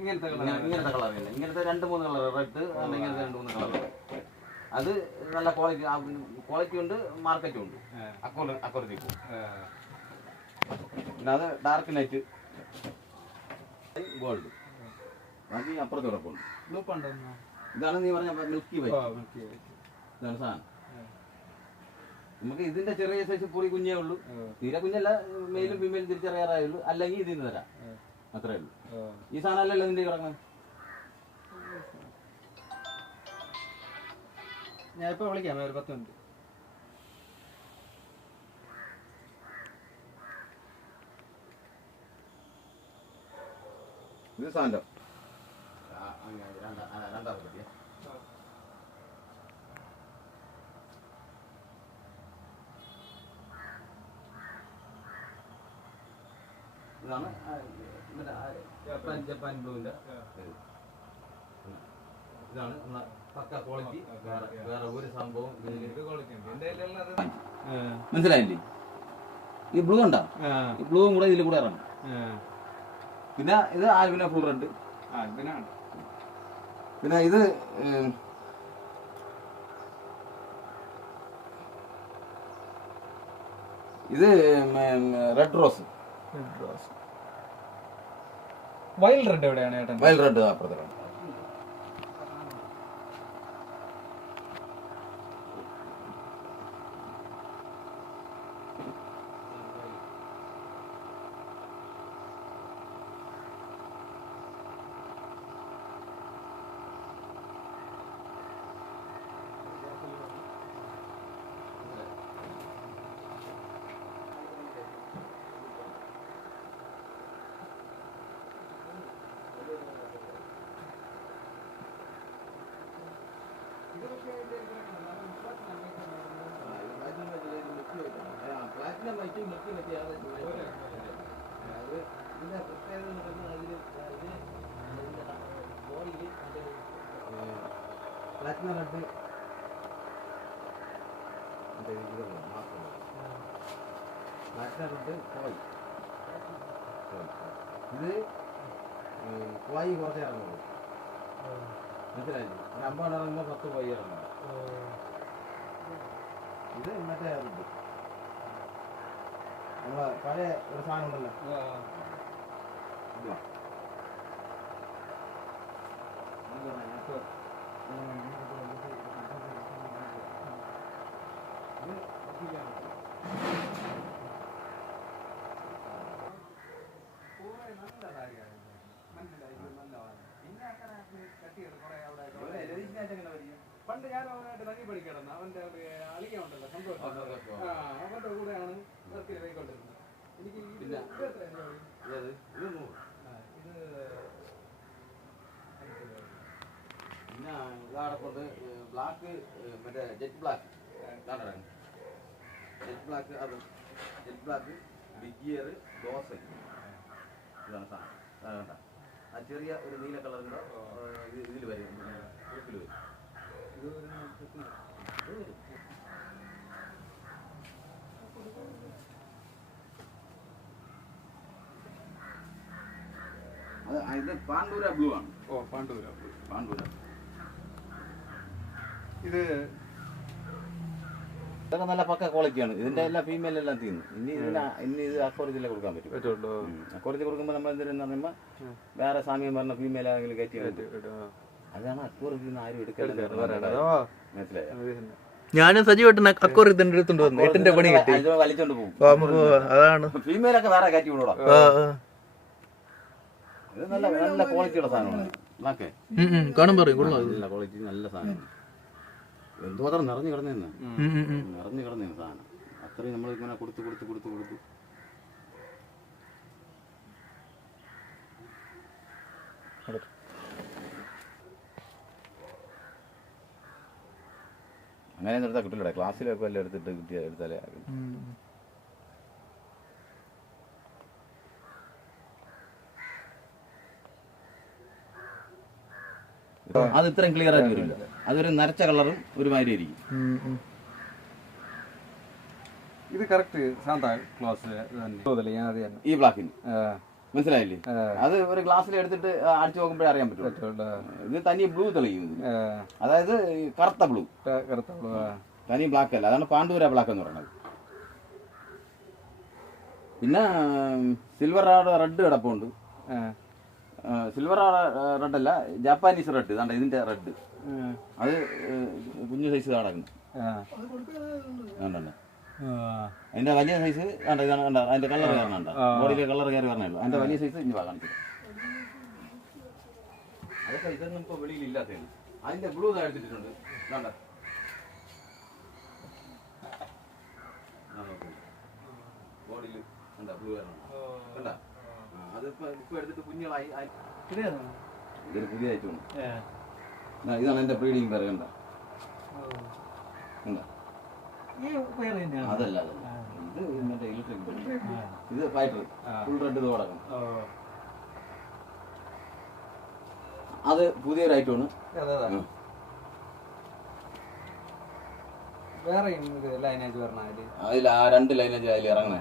ഇങ്ങനത്തെ ഇങ്ങനത്തെ കളർ തന്നെ. ഇങ്ങനത്തെ രണ്ട് മൂന്ന് കളർ റെഡ് ഇങ്ങനത്തെ രണ്ട് മൂന്ന് കളർ. അത് നല്ല ക്വാളിറ്റി ക്വാളിറ്റി ഉണ്ട് മാർക്കറ്റും ഉണ്ട്. അക്കോർ അക്കോറത്തിൽ പോകും. പിന്നെ അത് ഡാർക്ക് നൈറ്റ് ഗോൾഡ് ബാക്കി അപ്പുറത്ത് കിടപ്പുണ്ട് ഇതാണ് നീ പറഞ്ഞ മിൽക്കി വൈറ്റ് ഇതാണ് സാധനം. നമുക്ക് ഇതിന്റെ ചെറിയ സൈസ് പൊടി കുഞ്ഞേ ഉള്ളൂ. തീരെ കുഞ്ഞല്ല മെയിലും ഫീമെയിലും തിരിച്ചറിയാറായുള്ളൂ. അല്ലെങ്കിൽ ഇതിൽ നിന്ന് തരാം അത്രേ ഉള്ളൂ. ഈ സാധനം അല്ലല്ലോ നിന്റെ കിടക്കുന്നത് ഞാൻ ഇപ്പൊ വിളിക്കാം ഒരു പത്ത് മിനിറ്റ്. ഇത് സാധനം. ഇതാണ്. ജപ്പാൻ ജപ്പാൻ ബ്ലൂവിന്റെ. ഇതാണ് പക്ക ക്വാളിറ്റി വേറെ വേറെ ഒരു സംഭവം മനസ്സിലായില്ലേ? ഈ ബ്ലൂ ഉണ്ടോ ഈ ബ്ലൂവും കൂടെ ഇതിൽ കൂടെ ഇറങ്ങും. പിന്നെ ഇത് ആൽബിന ഫുൾ റെഡ് പിന്നെ ഇത് ഇത് red rose red rose wild red എവിടെയാണ് ചേട്ടൻ വൈൽഡ് റെഡ് അപ്പുറത്താണ് platinum red platinum red koi ഇത് കോയി കുറച്ചേ ഇറങ്ങുള്ളൂ മനസ്സിലായില്ലേ ഒരു അമ്പത് ഇറങ്ങുമ്പോൾ പത്ത് കോയി ഇറങ്ങും ഇത് മറ്റേ റെഡ് നമ്മളെ പഴയ ഒരു സാധനം ഉണ്ടല്ലോ. ഇത്. പണ്ട് ഞാൻ അവനായിട്ട് തങ്ങി പഠിക്കണം അവന്റെ ഒരു ഉണ്ടല്ലോ സന്തോഷം അവന്റെ കൂടെയാണ് നിർത്തി പോയിക്കൊണ്ടിരുന്നത് എനിക്ക് ഇത് പിന്നെ? ഇത് എത്രയാ ജോലി? ഏത്? ഇത് നൂറ്. ആ, ഇത് പിന്നെ ഇതാടെ കൊണ്ട് ബ്ലാക്ക് മറ്റേ ജെറ്റ് ബ്ലാക്ക് ജെറ്റ് ബ്ലാക്ക് അത് jet black big gear dosa ഇതാണ് സാധനം? ആ ചെറിയ ഒരു നീല കളറിന്റെ ഇത് ഇതിൽ വരും ഗ്രൂപ്പിൽ വരും ഇത് ബ്ലൂ ആണ്. ഓ ഇത് ഇതൊക്കെ നല്ല പക്ക ക്വാളിറ്റിയാണ് ഇതിന്റെ എല്ലാ ഫീമെയിൽ എല്ലാം തീർന്നു ഇനി ഇതിന് ഇനി ഇത് അക്കോറത്തിലേ കൊടുക്കാൻ പറ്റും. പറ്റുള്ളൂ കൊടുക്കുമ്പോ കൊടുക്കുമ്പോൾ നമ്മൾ എന്തെങ്കിലും പറയുമ്പോൾ വേറെ സാമ്യം പറഞ്ഞ ഫീമെയിൽ ആണെങ്കിലും കയറ്റി. അതാണ് അക്കോറത്തിൽ നിന്ന് ആരും എടുക്കരുത് ഞാനും സജീവട്ടൻ അക്കോർ ഇതിന്റെ അടുത്തുണ്ട് വന്നു. എട്ടിന്റെ പണി കിട്ടി. വലിച്ചോണ്ട് പോകും. അതാണ്. ഫീമെയിൽ ഒക്കെ വേറെ കയറ്റി വിടൂടാ. ഇത് നല്ല നല്ല ക്വാളിറ്റിയുള്ള സാധനമാണ്. പറയും കൊള്ളാം നല്ല ക്വാളിറ്റി നല്ല സാധനം എന്തുമാത്രം നിറഞ്ഞു ഉം. നിറഞ്ഞു കിടന്നേന്ന് സാധനം. അത്രയും നമ്മൾ ഇങ്ങനെ കൊടുത്ത് കൊടുത്ത് കൊടുത്ത് കൊടുത്ത്. അങ്ങനെ എടുത്താൽ കിട്ടില്ല ക്ലാസ്സിലൊക്കെ വല്ല എടുത്തിട്ട് കിട്ടിയ എടുത്താലേ. അത് ഇത്രയും ക്ലിയർ ആയിട്ട് വരില്ല അതൊരു നരച്ച കളറും ഒരു മാതിരി ആയിരിക്കും. ഇത് കറക്റ്റ് സാന്താ ക്ലോസ് ഈ ബ്ലാക്കിന് മനസ്സിലായില്ലേ? അത് ഒരു ഗ്ലാസ്സിൽ എടുത്തിട്ട് അടിച്ചു നോക്കുമ്പോഴേ അറിയാൻ പറ്റും ഇത് തനി ബ്ലൂ തെളിയും അതായത് കറുത്ത ബ്ലൂ. കറുത്ത ബ്ലൂ. തനി ബ്ലാക്ക് അല്ല. അതാണ് പാണ്ഡൂര ബ്ലാക്ക് എന്ന് പറയുന്നത്. പിന്നെ സിൽവർ റെഡ് കിടപ്പുണ്ട്. സിൽവർ റെഡ് അല്ല ജാപ്പാനീസ് റെഡ് ഇതാണ്ട് ഇതിന്റെ റെഡ് അത് കുഞ്ഞു സൈസ് കിടക്കുന്നു. അതിന്റെ വലിയ സൈസ് കണ്ട? ഇതാണ് കണ്ട? അതിന്റെ കളർ കയറണുണ്ട്. ബോഡിയിലെ കളർ കയറി വരണല്ലോ അതിന്റെ വലിയ സൈസ് ഇനി കാണിക്കും അതൊക്കെ ഇതൊന്നും ഇപ്പൊ വെളിയിൽ ഇല്ലാത്തതാണ്. അതിന്റെ ബ്ലൂ എടുത്തിട്ടുണ്ട്. കണ്ട ബോഡിയിൽ കണ്ട? ബ്ലൂ കയറണം. കണ്ട? അതിപ്പോ ഇപ്പൊ എടുത്തിട്ട് കുഞ്ഞുങ്ങളായി? ഇതൊരു പുതിയ ഐറ്റമാണ് ഇതാണ് എന്റെ ബ്രീഡിംഗ് പേര് കണ്ട? അതല്ല ഇത് മറ്റേ ഇലക്ട്രിക്. ഇത് ഫൈറ്റർ ഫുൾ റെഡ് ഇത് തുടങ്ങും അത് പുതിയൊരു ഐറ്റമാണ് അതിൽ ആ രണ്ട് ലൈനേജ് അതിൽ ഇറങ്ങണ.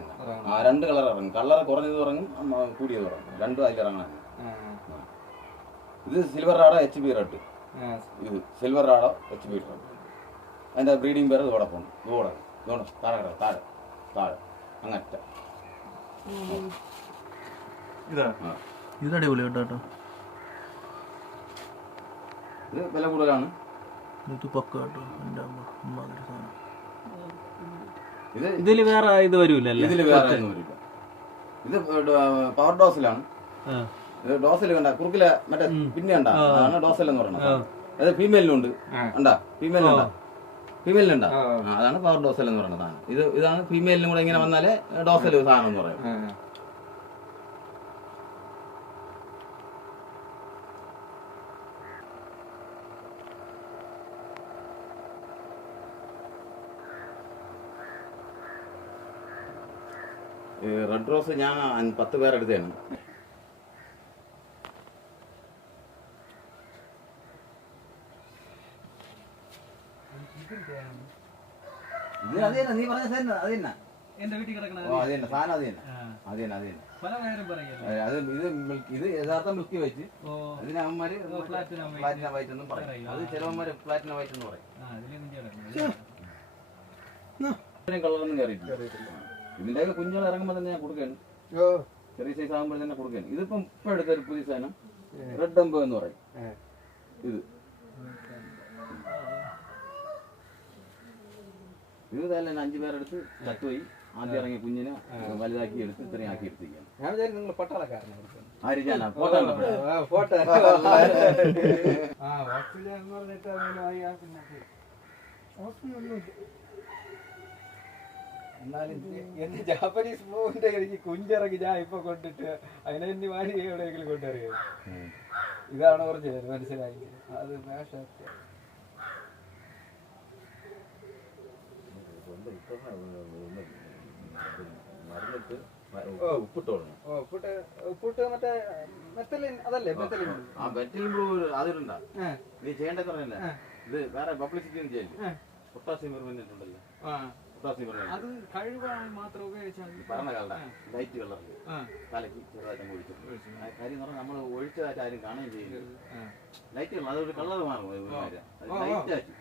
ആ രണ്ട് കളർ ഇറങ്ങും. കളർ കുറഞ്ഞത് ഇറങ്ങും കൂടിയത് ഇറങ്ങും രണ്ടും അതിൽ ഇറങ്ങണ ഇത് സിൽവർ ആടോ എച്ച് പി റെഡ് ഇത് സിൽവർ ആടോ എച്ച് പി റെഡ് അതിന്റെ ബ്രീഡിംഗ് പേര് ഇതോടെ പോകണം ഇതോടെ ഇതോടെ. താഴെ കിടക്കാം താഴെ താഴെ. അങ്ങറ്റ. ഇതാ. ആ. ഇത് അടിപൊളി കേട്ടോ ഇത് വില കൂടുതലാണ്. ഇത് പക്ക കേട്ടോ എന്റെ അമ്മ അമ്മാതിരി സാധനം. ഇത് ഇതിൽ വേറെ ഇത് വരൂലല്ലേ? ഇതിൽ വേറെ ഒന്നും വരില്ല ഇത് പവർ ഡോസിലാണ്. ഡോസിൽ കണ്ട കുറുക്കിലെ മറ്റേ പിന്നെ കണ്ട? അതാണ് ഡോസൽ എന്ന് പറയുന്നത്. അത് ഫീമെയിലിനുണ്ട്. ഉണ്ടാ ഫീമെയിലുണ്ടാ ഫീമെയിലുണ്ടാ അതാണ് പവർ ഡോസൽ എന്ന് പറയുന്നത്. ഇത് ഇതാണ് ഫീമെയിലിനും കൂടെ ഇങ്ങനെ വന്നാലേ ഡോസൽ സാധനം എന്ന് പറയും. റെഡ് റോസ് ഞാൻ പത്ത് പേരെടുത്തേണ് ഇത് അത് തന്നെ നീ പറഞ്ഞ സാധനം അത് തന്നെ. എന്റെ വീട്ടിൽ കിടക്കണ ഓ അത് തന്നെ സാധനം അത് തന്നെ. അത് തന്നെ അത് തന്നെ. പല അത് ഇത് മിൽക്ക് ഇത് യഥാർത്ഥ മിൽക്കി വെച്ച് ഓ. അതിന് അവന്മാര് platinum white. പ്ലാറ്റിനം വൈറ്റ് എന്നും പറയും. പറയും. അത് ചിലവന്മാര് പ്ലാറ്റിനം വൈറ്റ് എന്ന് പറയും. ആ ഇതിലെ കുഞ്ഞു കിടക്കണ ഇതിന് കളറൊന്നും കയറിയിട്ടില്ല. ഇതിന്റെ കുഞ്ഞുങ്ങൾ ഇറങ്ങുമ്പോൾ തന്നെ ഞാൻ കൊടുക്കുകയാണ്. ചെറിയ സൈസ് ആകുമ്പോൾ തന്നെ കൊടുക്കുകയാണ്. ഇതിപ്പം ഇപ്പൊ എടുത്ത ഒരു പുതിയ സാധനം. റെഡ് അമ്പോ എന്ന് പറയും. ഇത്. ഇത് തന്നെ അഞ്ചു പേരെടുത്ത് ചത്തുപോയി ആദ്യം ഇറങ്ങിയ കുഞ്ഞിനെ വലുതാക്കി എടുത്ത് ഇത്രയും ആക്കി എടുത്തിരിക്കുകയാണ്. ഞാൻ വിചാരിച്ചു നിങ്ങൾ പട്ടാളക്കാരനായിരിക്കും ആര് ഞാനാ ഫോട്ടോ. ഫോട്ടോ. എന്ന് എന്നാലും എന്റെ ജാപ്പനീസ് പൂവിന്റെ എനിക്ക് കുഞ്ചിറങ്ങി ഞാൻ ഇപ്പൊ കൊണ്ടിട്ട് അതിനെ ഇനി വാരി എവിടെയെങ്കിലും കൊണ്ടുവരിക ഇതാണ് കുറച്ച് മനസ്സിലായി അത് വേഷം അതല്ലേ ആ നീ ഇത് വേറെ പബ്ലിസിറ്റി അത് മാത്രം. പറഞ്ഞ ലൈറ്റ് ചെറുതായിട്ട് കാര്യം നമ്മൾ ഒഴിച്ചതായിട്ട് ആരും കാണുകയും ചെയ്യില്ല ലൈറ്റ് കളർ അതൊരു കളർ മാറും. ലൈറ്റ്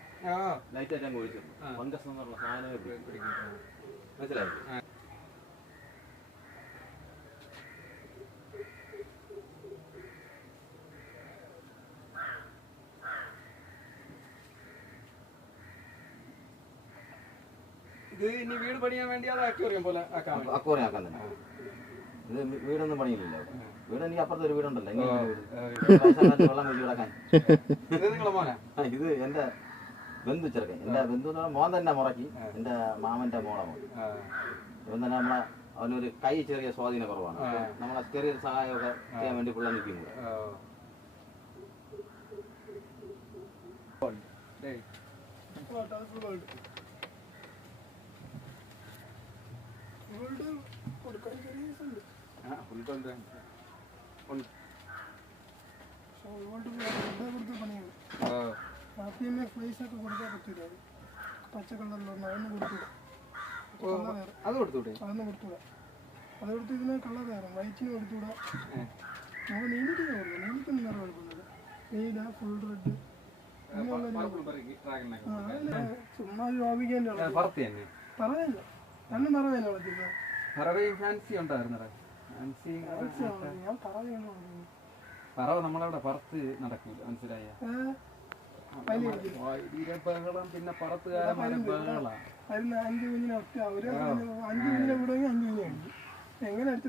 ലൈറ്റ് അങ്ങ് ഒഴിച്ചു. ഫംഗസ് എന്ന് പറഞ്ഞ സാധനമേ. മനസ്സിലായി? ഇത് ഇനി വീട് പണിയാൻ വേണ്ടി അത് അക്വേറിയം പോലെ വേണ്ടി. അക്കോറെ ആക്കാൻ തന്നെ. ഇത് വീടൊന്നും പണിയില്ലല്ലോ. വീട് എനിക്ക് അപ്പുറത്തെ ഒരു വീടുണ്ടല്ലോ. വെള്ളം വെച്ച് കിടക്കാൻ ഇത് നിങ്ങളെ മോനാ? ഇത് എന്റെ ബന്ധു ചെറുക്കൻ എന്റെ ബന്ധു എന്ന് പറഞ്ഞാൽ മോൻ തന്നെ മുറക്കി എന്റെ മാമന്റെ മോളെ മോൻ ആ. ഇവൻ തന്നെ നമ്മളെ അവനൊരു കൈ ചെറിയ സ്വാധീന കുറവാണ്. ആ. അപ്പൊ നമ്മളെ ചെറിയൊരു സഹായമൊക്കെ ചെയ്യാൻ വേണ്ടി പിള്ളേർ നിൽക്കും കൂടെ. Full- ആ. പൈസയൊക്കെ കൊടുക്കാൻ പറ്റൂല. അത് പച്ച കളറിലുള്ള അതൊന്നും കൊടുത്തൂടാ അത് കൊടുത്തൂടെ? അതൊന്നും കൊടുത്തൂടാ അത് കൊടുത്ത് ഇതിനെ കളർ കയറും വൈറ്റിന് കൊടുത്തൂടാ. നമ്മൾ നീലിക്ക് കൊടുക്കും. നീലിക്കൊന്നും വേറെ കുഴപ്പമൊന്നുമില്ല നീല ഫുൾ റെഡ് ചുമ്മാ ശോഭിക്കേണ്ട പറത്തി തന്നെ. പറവയും ഫാൻസി ഫാൻസി ഞാൻ പറവ നമ്മളവിടെ പറത്ത് നടക്കൂല മനസ്സിലായ? ബഹളം പിന്നെ പറത്തുകാരൻ അഞ്ച് കുഞ്ഞിനെ ഒറ്റ. ഒരു അഞ്ച് കുഞ്ഞിനെ വിടുമെങ്കിൽ അഞ്ച് കുഞ്ഞിനെ ഉണ്ട്? എങ്ങനെ ഇത്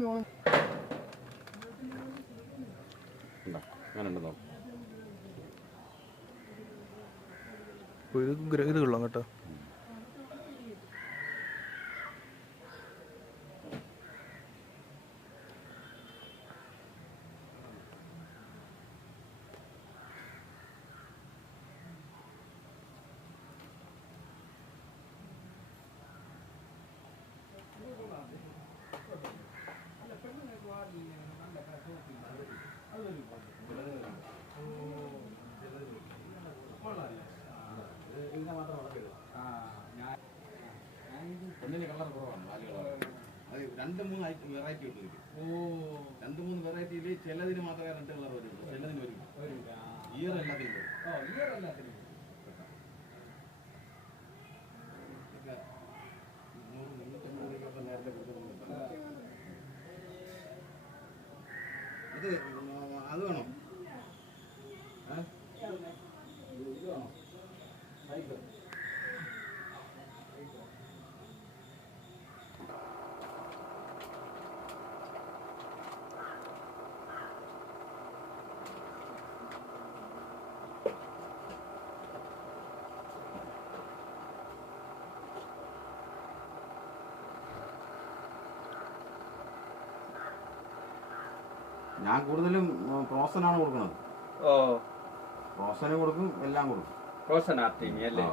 കൊള്ളാം കേട്ടോ. രണ്ട് മൂന്ന് ഐറ്റം വെറൈറ്റി ഉണ്ട് ഓ. രണ്ട് മൂന്ന് വെറൈറ്റിയിൽ ചിലതിന് മാത്രമേ രണ്ട് കളർ വരുള്ളൂ. ചിലതിന് വരും. ഇയർ എല്ലാത്തിനും വരും. ഇതൊക്കെ ഞാൻ കൂടുതലും പ്രോസനാണ് കൊടുക്കുന്നത്. ഓ. പ്രോസന് കൊടുക്കും എല്ലാം കൊടുക്കും. പ്രോസൻ ആർട്ടിമി അല്ലേ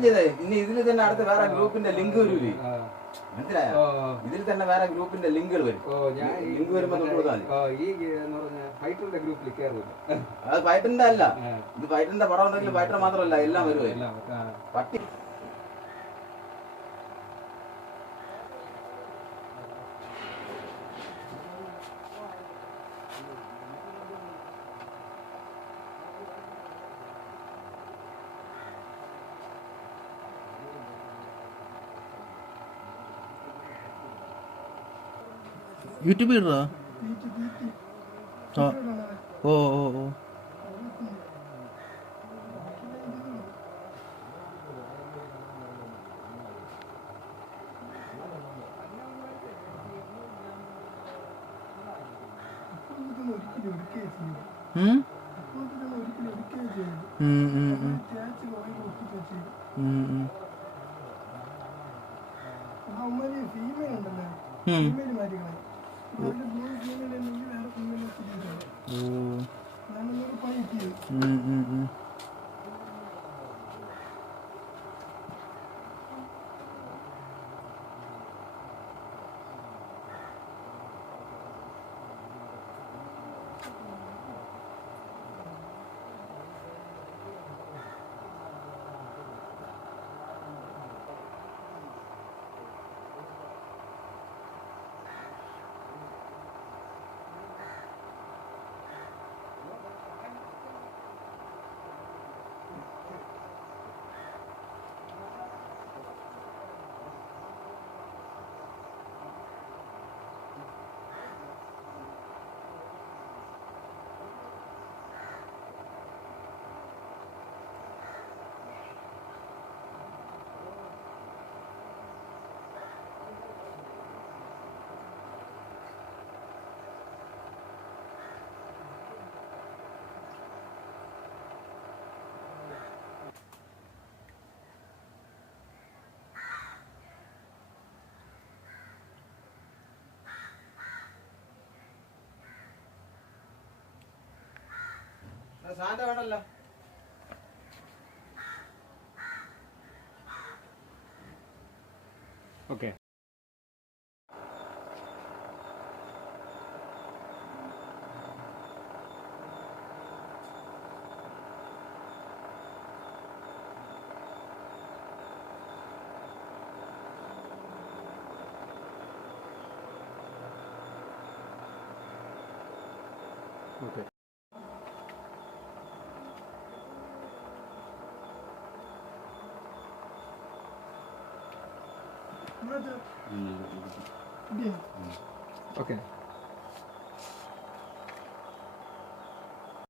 ഇനി ഇതിൽ തന്നെ അടുത്ത വേറെ ഗ്രൂപ്പിന്റെ ലിങ്ക് വരൂലേ മനസ്സിലായോ? ഇതിൽ തന്നെ വേറെ ഗ്രൂപ്പിന്റെ ലിങ്കുകൾ വരും. ലിങ്ക് വരുമ്പോ അത് ഫൈറ്ററിന്റെ അല്ല. ഇത് ഫൈറ്ററിന്റെ പടം ഉണ്ടെങ്കിൽ ഫൈറ്റർ മാത്രമല്ല എല്ലാം എല്ലാം പട്ടി ഒപ്പിച്ച് വെച്ചേക്കും ഓ ഓ ഓ. ഫീമെയിൽ ഉണ്ടല്ലോ. ഫീമെയിൽ മാറ്റിക്കളയും Mm-hmm. സ്റ്റാൻഡ് വേണല്ലോ ഓക്കെ. ഓക്കെ. ഇവിടെ ഓക്കെ